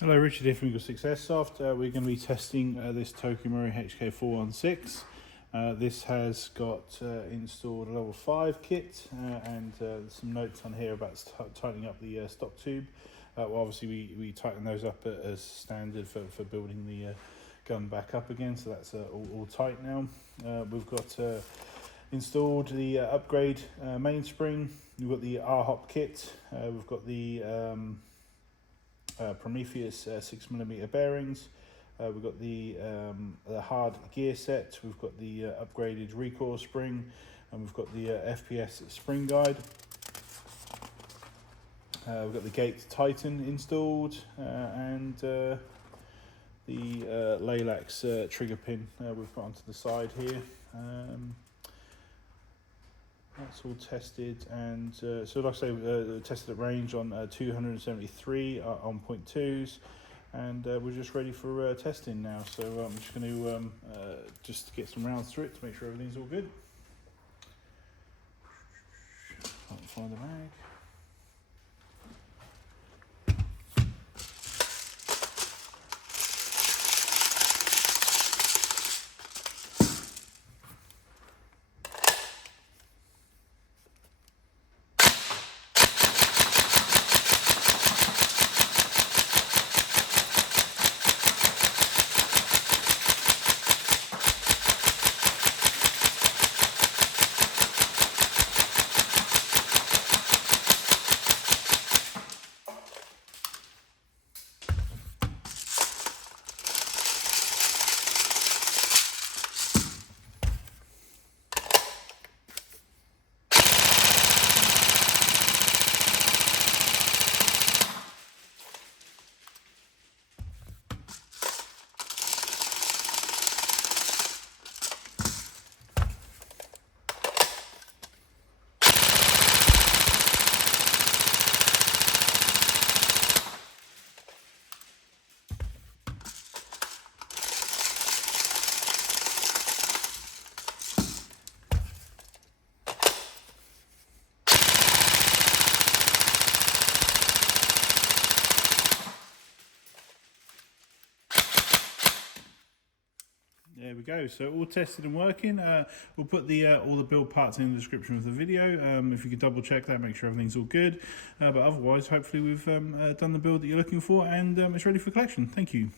Hello, Richard here from 416D Airsoft. We're going to be testing this Tokyo HK416. This has got installed a level 5 kit and some notes on here about tightening up the stock tube. Well, obviously we tighten those up as standard for building the gun back up again, so that's all tight now. We've got installed the upgrade mainspring. We've got the R-hop kit. We've got the Prometheus 6mm bearings. We've got the hard gear set. We've got the upgraded Recoil spring, and we've got the FPS spring guide. We've got the gate Titan installed, and the laylax trigger pin we've put onto the side here. That's all tested, and so like I say, tested at range on 273 on .2s, and we're just ready for testing now. So I'm just going to just get some rounds through it to make sure everything's all good. Can't find the mag. There we go. So all tested and working. We'll put the all the build parts in the description of the video. If you could double check that, make sure everything's all good. But otherwise, hopefully we've done the build that you're looking for, and it's ready for collection. Thank you.